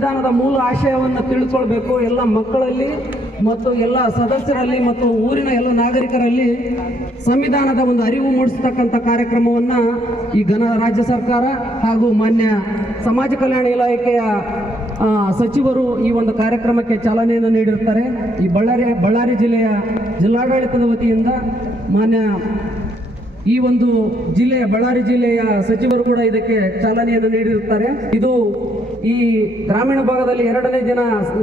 ಸಂವಿಧಾನದ ಮೂಲ ಆಶಯವನ್ನು ತಿಳ್ಕೊಳ್ಬೇಕು. ಎಲ್ಲ ಮಕ್ಕಳಲ್ಲಿ ಮತ್ತು ಎಲ್ಲ ಸದಸ್ಯರಲ್ಲಿ ಮತ್ತು ಊರಿನ ಎಲ್ಲ ನಾಗರಿಕರಲ್ಲಿ ಸಂವಿಧಾನದ ಒಂದು ಅರಿವು ಮೂಡಿಸ್ತಕ್ಕಂಥ ಕಾರ್ಯಕ್ರಮವನ್ನು ಈ ರಾಜ್ಯ ಸರ್ಕಾರ ಹಾಗೂ ಮಾನ್ಯ ಸಮಾಜ ಕಲ್ಯಾಣ ಇಲಾಖೆಯ ಸಚಿವರು ಈ ಒಂದು ಕಾರ್ಯಕ್ರಮಕ್ಕೆ ಚಾಲನೆಯನ್ನು ನೀಡಿರ್ತಾರೆ. ಈ ಬಳ್ಳಾರಿ ಜಿಲ್ಲೆಯ ಜಿಲ್ಲಾಡಳಿತದ ವತಿಯಿಂದ ಮಾನ್ಯ ಈ ಒಂದು ಬಳ್ಳಾರಿ ಜಿಲ್ಲೆಯ ಸಚಿವರು ಕೂಡ ಇದಕ್ಕೆ ಚಾಲನೆಯನ್ನು ನೀಡಿರುತ್ತಾರೆ. ಇದು ಈ ಗ್ರಾಮೀಣ ಭಾಗದಲ್ಲಿ 2ನೇ ದಿನ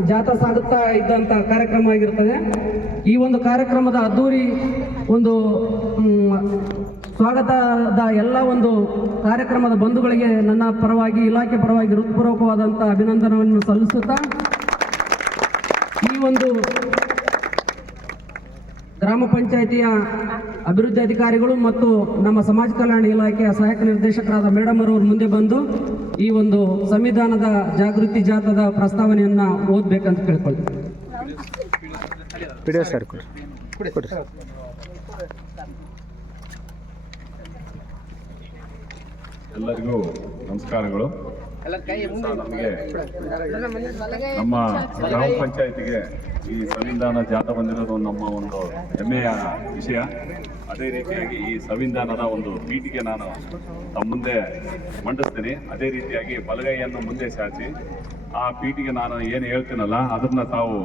ಜಾಥಾ ಸಾಗುತ್ತಾ ಇದ್ದಂಥ ಕಾರ್ಯಕ್ರಮ ಆಗಿರುತ್ತದೆ. ಈ ಒಂದು ಕಾರ್ಯಕ್ರಮದ ಅದ್ದೂರಿ ಒಂದು ಸ್ವಾಗತದ ಎಲ್ಲ ಒಂದು ಕಾರ್ಯಕ್ರಮದ ಬಂಧುಗಳಿಗೆ ನನ್ನ ಪರವಾಗಿ ಇಲಾಖೆ ಪರವಾಗಿ ಹೃತ್ಪೂರ್ವಕವಾದಂಥ ಅಭಿನಂದನೆಯನ್ನು ಸಲ್ಲಿಸುತ್ತಾ, ಈ ಒಂದು ಗ್ರಾಮ ಪಂಚಾಯಿತಿಯ ಅಭಿವೃದ್ಧಿ ಅಧಿಕಾರಿಗಳು ಮತ್ತು ನಮ್ಮ ಸಮಾಜ ಕಲ್ಯಾಣ ಇಲಾಖೆಯ ಸಹಾಯಕ ನಿರ್ದೇಶಕರಾದ ಮೇಡಮ್ ಅವರು ಮುಂದೆ ಬಂದು ಈ ಒಂದು ಸಂವಿಧಾನದ ಜಾಗೃತಿ ಜಾಥಾದ ಪ್ರಸ್ತಾವನೆಯನ್ನ ಓದಬೇಕಂತ ಕೇಳ್ಕೊಳ್ತೀನಿ. ಎಲ್ಲರಿಗೂ ನಮಸ್ಕಾರಗಳು. ನಮಗೆ ನಮ್ಮ ಗ್ರಾಮ ಪಂಚಾಯತಿಗೆ ಈ ಸಂವಿಧಾನ ಜಾಥಾ ಬಂದಿರೋದು ನಮ್ಮ ಒಂದು ಹೆಮ್ಮೆಯ ವಿಷಯ. ಅದೇ ರೀತಿಯಾಗಿ ಈ ಸಂವಿಧಾನದ ಒಂದು ಪೀಠಿಗೆ ನಾನು ತಮ್ಮ ಮುಂದೆ ಮಂಡಿಸ್ತೀನಿ. ಅದೇ ರೀತಿಯಾಗಿ ಬಲಗೈಯನ್ನು ಮುಂದೆ ಚಾಚಿ ಆ ಪೀಠಿಗೆ ನಾನು ಏನು ಹೇಳ್ತೀನಲ್ಲ ಅದನ್ನ ತಾವು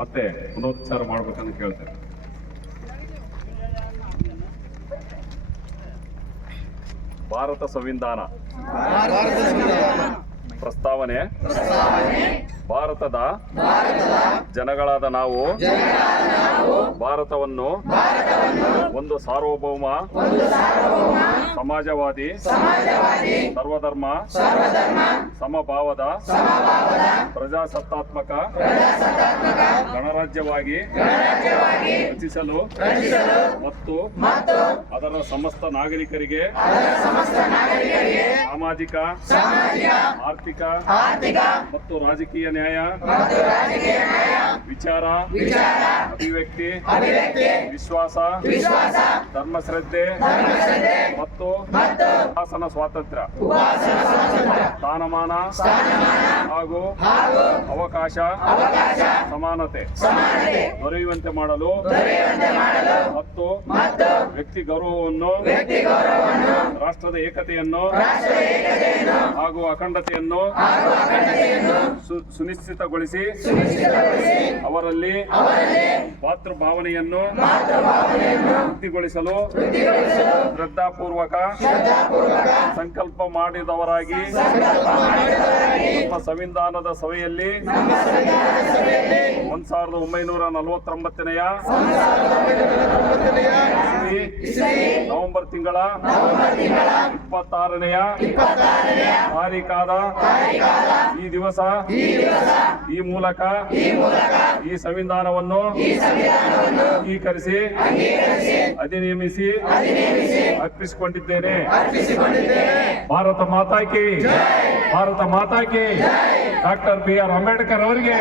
ಮತ್ತೆ ಪುನರುಚ್ಚಾರ ಮಾಡ್ಬೇಕಂತ ಕೇಳ್ತೇನೆ. ಭಾರತ ಸಂವಿಧಾನ ಪ್ರಸ್ತಾವನೆ. ಭಾರತದ ಜನಗಳಾದ ನಾವು ಭಾರತವನ್ನು ಒಂದು ಸಾರ್ವಭೌಮ ಸಮಾಜವಾದಿ ಸರ್ವಧರ್ಮ ಸಮಭಾವದ ಪ್ರಜಾಸತ್ತಾತ್ಮಕ ಗಣರಾಜ್ಯವಾಗಿ ರಚಿಸಲು ಮತ್ತು ಅದರ ಸಮಸ್ತ ನಾಗರಿಕರಿಗೆ ಸಾಮಾಜಿಕ ಆರ್ಥಿಕ ಮತ್ತು ರಾಜಕೀಯ ನ್ಯಾಯ, ವಿಚಾರ, ಅಭಿವ್ಯಕ್ತಿ, ವಿಶ್ವಾಸ, ಧರ್ಮಶ್ರದ್ಧೆ ಮತ್ತು ಉಪಾಸನ ಸ್ವಾತಂತ್ರ್ಯ, ಸ್ಥಾನಮಾನ ಹಾಗೂ ಅವಕಾಶ ಸಮಾನತೆ ದೊರೆಯುವಂತೆ ಮಾಡಲು ಮತ್ತು ವ್ಯಕ್ತಿ ಗೌರವವನ್ನು, ರಾಷ್ಟ್ರದ ಏಕತೆಯನ್ನು ಹಾಗೂ ಅಖಂಡತೆಯನ್ನು ಸುನಿಶ್ಚಿತಗೊಳಿಸಿ ಅವರಲ್ಲಿ ಮಾತೃಭಾವನೆಯನ್ನು ವೃದ್ಧಿಗೊಳಿಸಲು ಶ್ರದ್ಧಾಪೂರ್ವಕ ಸಂಕಲ್ಪ ಮಾಡಿದವರಾಗಿ ನಮ್ಮ ಸಂವಿಧಾನದ ಸಭೆಯಲ್ಲಿ 1949ನೇ ನವೆಂಬರ್ ತಿಂಗಳ 26ನೇ ತಾರೀಖಾದ ಈ ದಿವಸ ಈ ಮೂಲಕ ಈ ಸಂವಿಧಾನವನ್ನು ಅಂಗೀಕರಿಸಿ ಅಧಿನಿಯಮಿಸಿ ಅರ್ಪಿಸಿಕೊಂಡಿದ್ದೇನೆ. ಭಾರತ ಮಾತಾ ಕಿ, ಭಾರತ ಮಾತಾ ಕಿ. ಡಾಕ್ಟರ್ BR ಅಂಬೇಡ್ಕರ್ ಅವರಿಗೆ